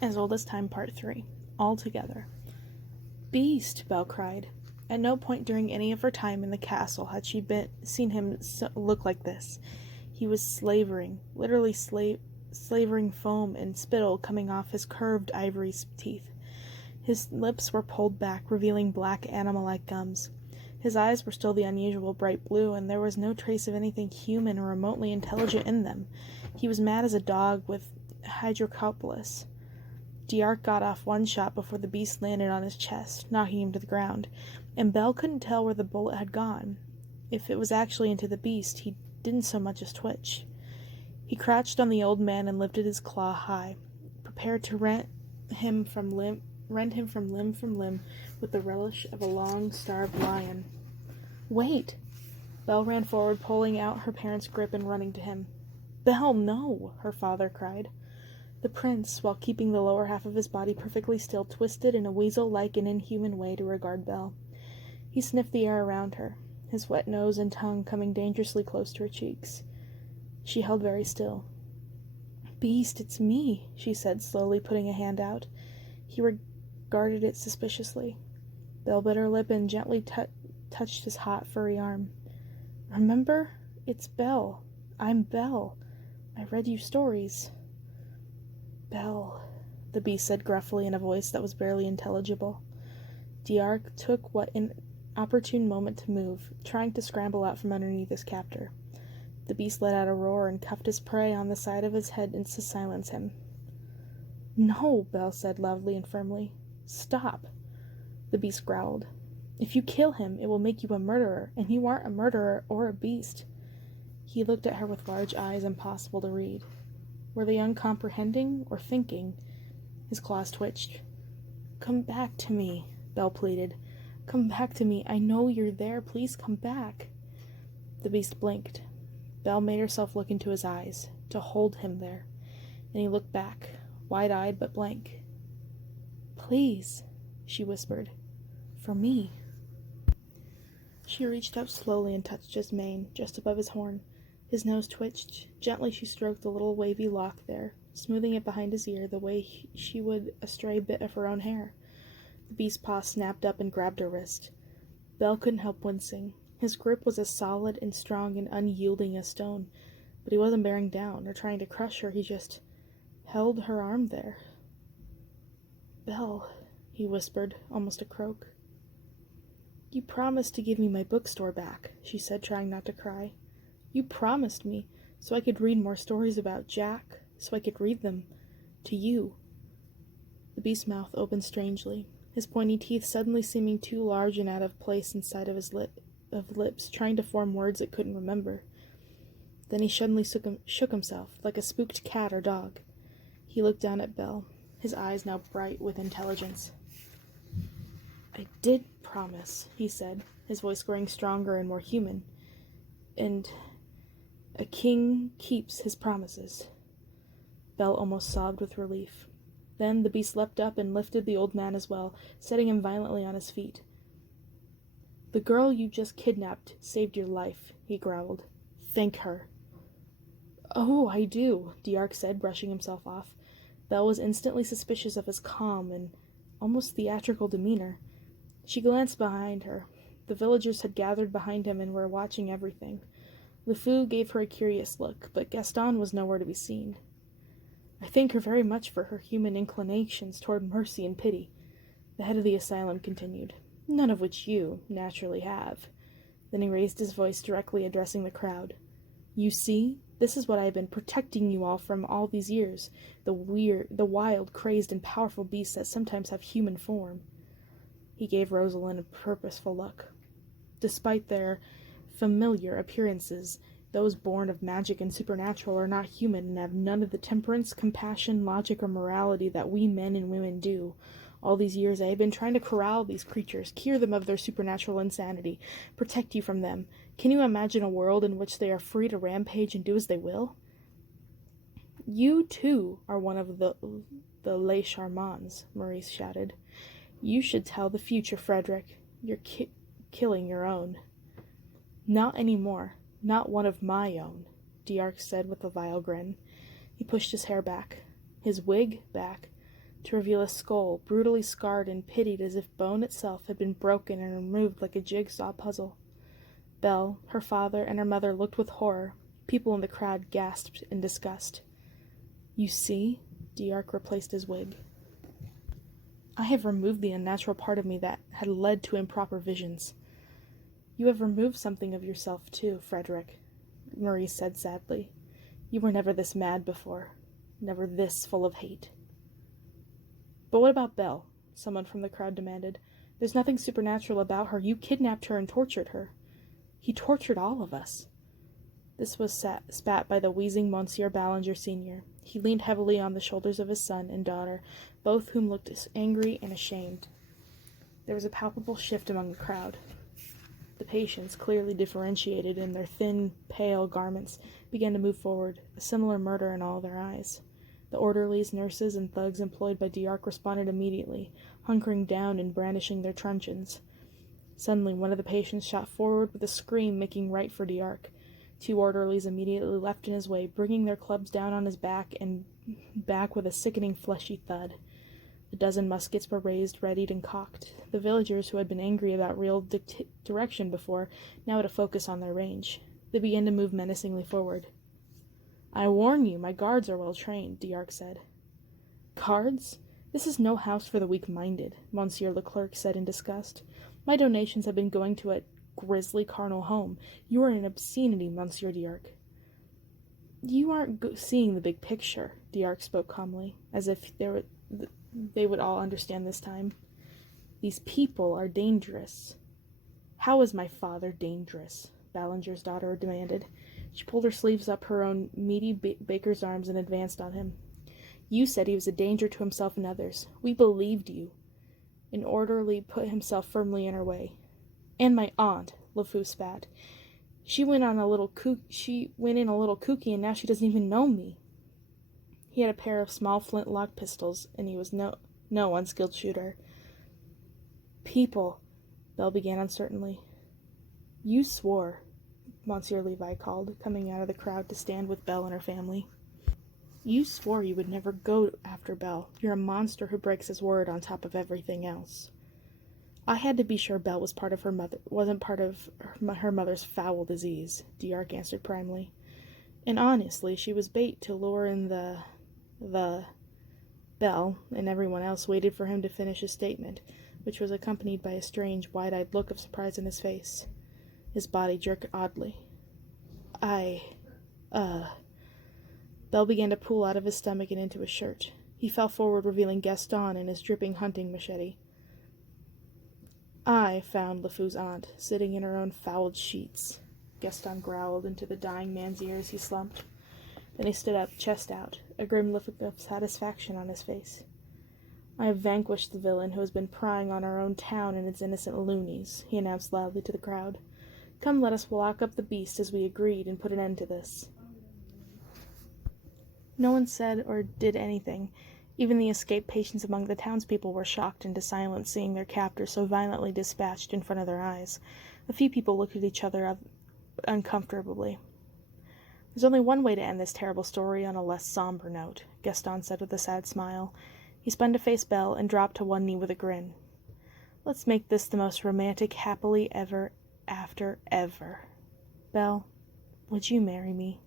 As Old as Time Part 3. All together. Beast! Belle cried. At no point during any of her time in the castle had she seen him look like this. He was slavering, literally slavering foam and spittle coming off his curved ivory teeth. His lips were pulled back, revealing black animal-like gums. His eyes were still the unusual bright blue, and there was no trace of anything human or remotely intelligent in them. He was mad as a dog with hydrocopulas. D'Arc got off one shot before the beast landed on his chest, knocking him to the ground, and Belle couldn't tell where the bullet had gone. If it was actually into the beast, he didn't so much as twitch. He crouched on the old man and lifted his claw high, prepared to rend him from limb with the relish of a long-starved lion. "Wait!" Belle ran forward, pulling out her parents' grip and running to him. "Belle, no!" her father cried. The prince, while keeping the lower half of his body perfectly still, twisted in a weasel-like and inhuman way to regard Belle. He sniffed the air around her, his wet nose and tongue coming dangerously close to her cheeks. She held very still. "Beast, it's me," she said, slowly putting a hand out. He regarded it suspiciously. Belle bit her lip and gently touched his hot, furry arm. "Remember? It's Belle. I'm Belle. I read you stories." "Belle," the beast said gruffly in a voice that was barely intelligible. D'Arc took what inopportune moment to move, trying to scramble out from underneath his captor. The beast let out a roar and cuffed his prey on the side of his head to silence him. "No," Belle said loudly and firmly. "Stop." The beast growled. "If you kill him, it will make you a murderer, and you aren't a murderer or a beast." He looked at her with large eyes impossible to read. Were they uncomprehending or thinking? His claws twitched. "Come back to me," Belle pleaded. "Come back to me. I know you're there. Please come back." The beast blinked. Belle made herself look into his eyes, to hold him there, and he looked back, wide-eyed but blank. "Please," she whispered. "For me." She reached up slowly and touched his mane, just above his horn. His nose twitched. Gently she stroked the little wavy lock there, smoothing it behind his ear the way she would a stray bit of her own hair. The beast's paw snapped up and grabbed her wrist. Belle couldn't help wincing. His grip was as solid and strong and unyielding as stone, but he wasn't bearing down or trying to crush her. He just held her arm there. "Belle," he whispered, almost a croak. "You promised to give me my bookstore back," she said, trying not to cry. "You promised me, so I could read more stories about Jack, so I could read them to you." The beast's mouth opened strangely, his pointy teeth suddenly seeming too large and out of place inside of his lips, trying to form words it couldn't remember. Then he suddenly shook himself, like a spooked cat or dog. He looked down at Belle, his eyes now bright with intelligence. "I did promise," he said, his voice growing stronger and more human. "And a king keeps his promises." Belle almost sobbed with relief. Then the beast leapt up and lifted the old man as well, setting him violently on his feet. "The girl you just kidnapped saved your life," he growled. "Thank her." "Oh, I do," D'Arc said, brushing himself off. Belle was instantly suspicious of his calm and almost theatrical demeanor. She glanced behind her. The villagers had gathered behind him and were watching everything. Le Fou gave her a curious look, but Gaston was nowhere to be seen. "I thank her very much for her human inclinations toward mercy and pity," the head of the asylum continued, "none of which you, naturally, have." Then he raised his voice, directly addressing the crowd. "You see, this is what I have been protecting you all from all these years, the wild, crazed, and powerful beasts that sometimes have human form." He gave Rosalind a purposeful look. "Despite their familiar appearances, those born of magic and supernatural are not human and have none of the temperance, compassion, logic, or morality that we men and women do. All these years I have been trying to corral these creatures, cure them of their supernatural insanity, protect you from them. Can you imagine a world in which they are free to rampage and do as they will?" "You, too, are one of the Les Charmants," Maurice shouted. "You should tell the future, Frederick. You're killing your own." "Not any more. Not one of my own," D'Arc said with a vile grin. He pushed his hair back, his wig back, to reveal a skull, brutally scarred and pitted as if bone itself had been broken and removed like a jigsaw puzzle. Belle, her father, and her mother looked with horror. People in the crowd gasped in disgust. "You see?" Diarc replaced his wig. "I have removed the unnatural part of me that had led to improper visions." "You have removed something of yourself, too, Frederick," Maurice said sadly. "You were never this mad before, never this full of hate." "But what about Belle?" someone from the crowd demanded. "There's nothing supernatural about her. You kidnapped her and tortured her." "He tortured all of us." This was spat by the wheezing Monsieur Ballinger Sr. He leaned heavily on the shoulders of his son and daughter, both whom looked angry and ashamed. There was a palpable shift among the crowd. The patients, clearly differentiated in their thin, pale garments, began to move forward, a similar murder in all their eyes. The orderlies, nurses, and thugs employed by Diarc responded immediately, hunkering down and brandishing their truncheons. Suddenly, one of the patients shot forward with a scream, making right for Diarc. 2 orderlies immediately leapt in his way, bringing their clubs down on his back and back with a sickening fleshy thud. A dozen muskets were raised, readied, and cocked. The villagers, who had been angry about real direction before, now had a focus on their range. They began to move menacingly forward. "I warn you, my guards are well trained," Diarc said. "Guards? This is no house for the weak-minded," Monsieur Leclerc said in disgust. "My donations have been going to a grisly carnal home. You are an obscenity, Monsieur Diarc." "You aren't seeing the big picture," Diarc spoke calmly, as if they would all understand this time. "These people are dangerous." "How is my father dangerous?" Ballinger's daughter demanded. She pulled her sleeves up her own meaty baker's arms and advanced on him. "You said he was a danger to himself and others. We believed you." An orderly put himself firmly in her way. "And my aunt," LeFou spat. She went in a little kooky, and now she doesn't even know me." He had a pair of small flintlock pistols, and he was no unskilled shooter. "People," Belle began uncertainly. "You swore," Monsieur Levi called, coming out of the crowd to stand with Belle and her family. "You swore you would never go after Belle. You're a monster who breaks his word on top of everything else." "I had to be sure Belle wasn't part of her mother's foul disease," Diarc answered primly. "And honestly, she was bait to lure in the... Belle and everyone else waited for him to finish his statement, which was accompanied by a strange, wide-eyed look of surprise in his face. His body jerked oddly. Belle began to pull out of his stomach and into his shirt. He fell forward, revealing Gaston and his dripping hunting machete. "I found LeFou's aunt, sitting in her own fouled sheets," Gaston growled into the dying man's ear as he slumped. Then he stood up, chest out, a grim look of satisfaction on his face. "I have vanquished the villain who has been prying on our own town and its innocent loonies," he announced loudly to the crowd. "Come, let us lock up the beast as we agreed and put an end to this." No one said or did anything. Even the escaped patients among the townspeople were shocked into silence, seeing their captor so violently dispatched in front of their eyes. A few people looked at each other uncomfortably. "There's only one way to end this terrible story on a less somber note," Gaston said with a sad smile. He spun to face Belle and dropped to one knee with a grin. "Let's make this the most romantic happily ever after ever. Belle, would you marry me?"